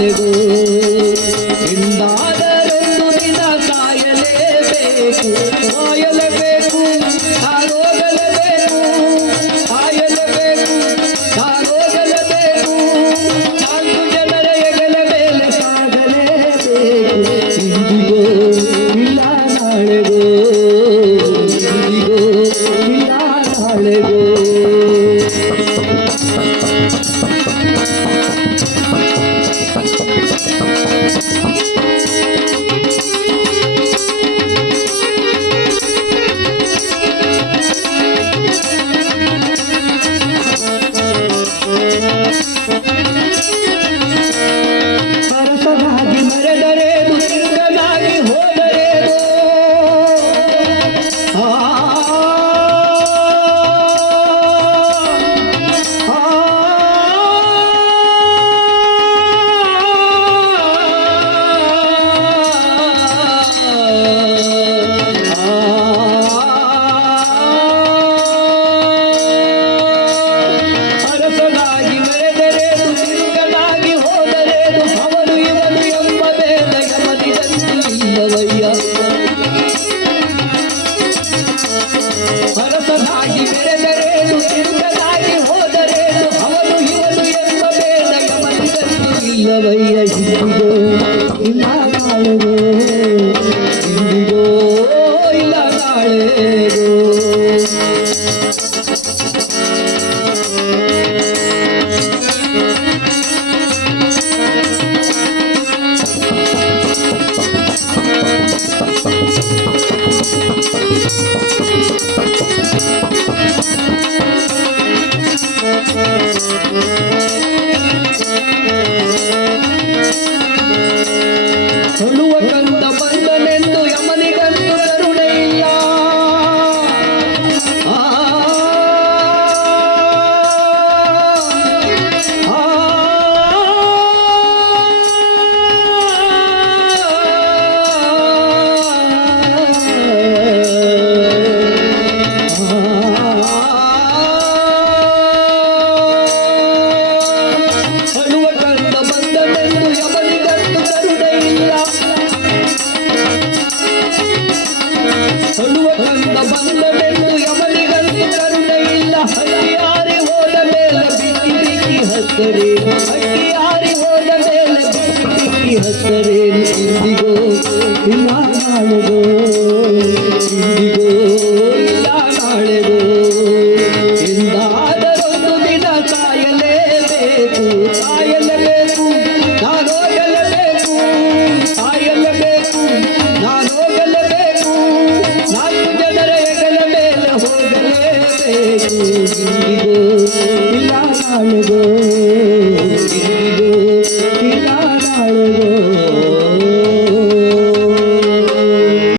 ನಾಳೆಗೋ ಎಂದಾದರೊಂದು ದಿನ ಸಾಯಲೇಬೇಕು ಸಾಯಲೇಬೇಕು ಸಾರೋಗಲೇಬೇಕು ಸಾಯಲೇಬೇಕು ಸಾರೋಗಲೇಬೇಕು ನಾಲ್ಕು ಜನರ ಹೆಗಲ ಮೇಲೆ ಸಾಗಲೇಬೇಕು ಇಂದಿಗೋ ಇಲ್ಲ ನಾಳೆಗೋ ಇಂದಿಗೋ ಇಲ್ಲ ನಾಳೆಗೋ ಸರಸನಾಗಿ ಮರೆದರೇನು ಸಿಂಗನಾಗಿ ಹೋದರೇನು ಅರಸನಾಗಿ ಮೆರೆದರೇನು ಸಿಂಗನಾಗಿ ಹೋದರೇನು ಅವನು ಇವನು ಎಂಬ ಭೇದ ಯಮನಿದಂತೂ ಇಲ್ಲವಯ್ಯ ಅರಸನಾಗಿ ಮೆರೆದರೇನು ಸಿಂಗನಾಗಿ ಹೋದರೇನು ಅವನು ಇವನು ಎಂಬ ಭೇದ ಯಮನಿದಂತೂ ಇಲ್ಲವಯ್ಯ ಇಂದಿಗೋ ಇಲ್ಲ ನಾಳೆಗೋ ಇಂದಿಗೋ ಇಲ್ಲ ನಾಳೆಗೋ ಕೊಡುವ ಕಂದ ಬಂದನೆಂದು ಯಮನಿಗಂತೂ ಕರುಣೆ ಇಲ್ಲ ಕೊಡುವ ಕಂದ ಬಂದನೆಂದು ಯಮನಿಗಂತೂ ಕರುಣೆ ಇಲ್ಲ ಕೊಡುವ ಕಂದ ಬಂದನೆಂದು ಯಮನಿಗಂತೂ ಕರುಣೆ ಇಲ್ಲ ಹಕ್ಕಿಯಾರಿ ಹೋದ ಮೇಲೆ ಬಿಕ್ಕಿ ಬಿಕ್ಕಿ ಹತ್ತರೇನು ಹಕ್ಕಿಯಾರಿ ಹೋದ ಮೇಲೆ ಬಿಕ್ಕಿ ಬಿಕ್ಕಿ ಹತ್ತರೇನು ಇಂದಿಗೋ ಇಲ್ಲ ನಾಳೆಗೋ